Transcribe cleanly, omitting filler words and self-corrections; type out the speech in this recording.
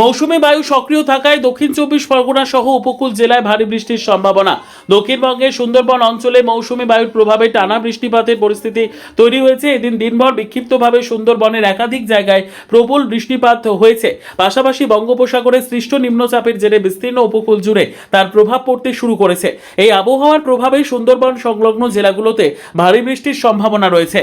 মৌসুমী বায়ু সক্রিয় থাকায় দক্ষিণ চব্বিশ পরগনা সহ উপকূল জেলায় ভারী বৃষ্টির সম্ভাবনা। দক্ষিণবঙ্গের সুন্দরবন অঞ্চলে মৌসুমী বায়ুর প্রভাবে টানা বৃষ্টিপাতের পরিস্থিতি তৈরি হয়েছে। এদিন দিনভর বিক্ষিপ্তভাবে সুন্দরবনের একাধিক জায়গায় প্রবল বৃষ্টিপাত হয়েছে। পাশাপাশি বঙ্গোপসাগরে সৃষ্ট নিম্নচাপের জেরে বিস্তীর্ণ উপকূল জুড়ে তার প্রভাব পড়তে শুরু করেছে। এই আবহাওয়ার প্রভাবে সুন্দরবন সংলগ্ন জেলাগুলোতে ভারী বৃষ্টির সম্ভাবনা রয়েছে।